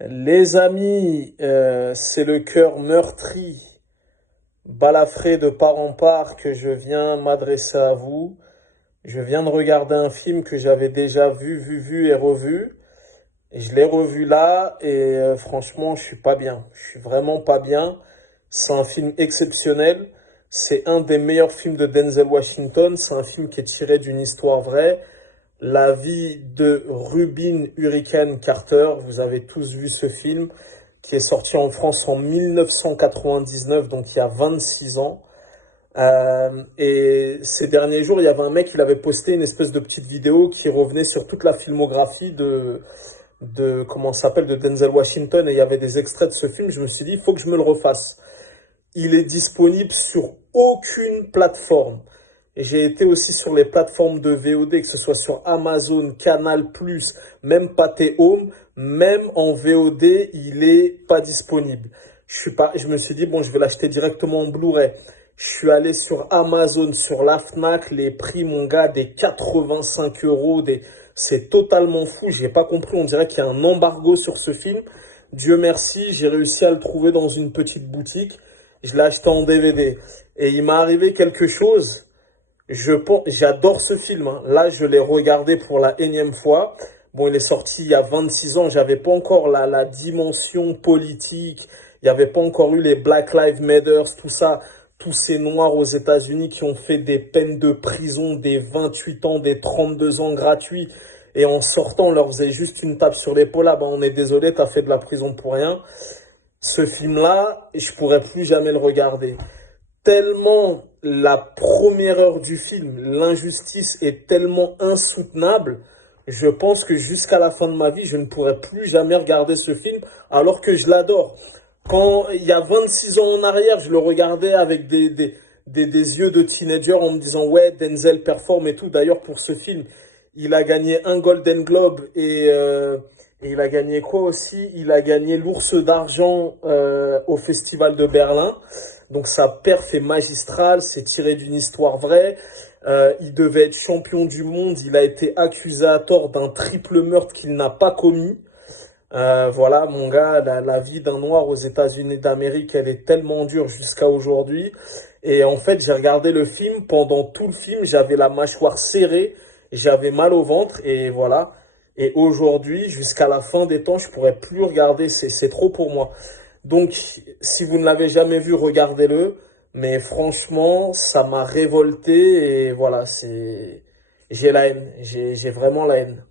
Les amis, c'est le cœur meurtri, balafré de part en part que je viens m'adresser à vous. Je viens de regarder un film que j'avais déjà vu et revu. Et je l'ai revu là et franchement, je suis pas bien. Je suis vraiment pas bien. C'est un film exceptionnel. C'est un des meilleurs films de Denzel Washington. C'est un film qui est tiré d'une histoire vraie. La vie de Rubin Hurricane Carter. Vous avez tous vu ce film qui est sorti en France en 1999, donc il y a 26 ans. Et ces derniers jours, il y avait un mec, il avait posté une espèce de petite vidéo qui revenait sur toute la filmographie de comment ça s'appelle, de Denzel Washington, et il y avait des extraits de ce film. Je me suis dit, il faut que je me le refasse. Il est disponible sur aucune plateforme. J'ai été aussi sur les plateformes de VOD, que ce soit sur Amazon, Canal+, même Pathé Home, même en VOD, il est pas disponible. Je me suis dit, bon, je vais l'acheter directement en Blu-ray. Je suis allé sur Amazon, sur la Fnac, les prix, mon gars, des 85 euros, c'est totalement fou. J'ai pas compris, on dirait qu'il y a un embargo sur ce film. Dieu merci, j'ai réussi à le trouver dans une petite boutique. Je l'ai acheté en DVD. Et il m'est arrivé quelque chose. J'adore ce film, hein. Là, je l'ai regardé pour la énième fois. Bon, il est sorti il y a 26 ans. J'avais pas encore la dimension politique. Il n'y avait pas encore eu les Black Lives Matter, tout ça. Tous ces noirs aux États-Unis qui ont fait des peines de prison, des 28 ans, des 32 ans gratuits. Et en sortant, on leur faisait juste une tape sur l'épaule. Ah ben, on est désolé, t'as fait de la prison pour rien. Ce film-là, je pourrais plus jamais le regarder. Tellement la première heure du film, l'injustice est tellement insoutenable, je pense que jusqu'à la fin de ma vie, je ne pourrais plus jamais regarder ce film, alors que je l'adore. Quand il y a 26 ans en arrière, je le regardais avec des yeux de teenager en me disant, ouais, Denzel performe et tout. D'ailleurs, pour ce film, il a gagné un Golden Globe et il a gagné quoi aussi? Il a gagné l'Ours d'Argent au Festival de Berlin. Donc sa perf est magistrale, c'est tiré d'une histoire vraie. Il devait être champion du monde, il a été accusé à tort d'un triple meurtre qu'il n'a pas commis. Voilà, mon gars, la vie d'un noir aux États-Unis d'Amérique, elle est tellement dure jusqu'à aujourd'hui. Et en fait, j'ai regardé le film, pendant tout le film, j'avais la mâchoire serrée, j'avais mal au ventre, et voilà. Et aujourd'hui, jusqu'à la fin des temps, je pourrais plus regarder, c'est trop pour moi. Donc, si vous ne l'avez jamais vu, regardez-le. Mais franchement, ça m'a révolté, et voilà, j'ai la haine, j'ai vraiment la haine.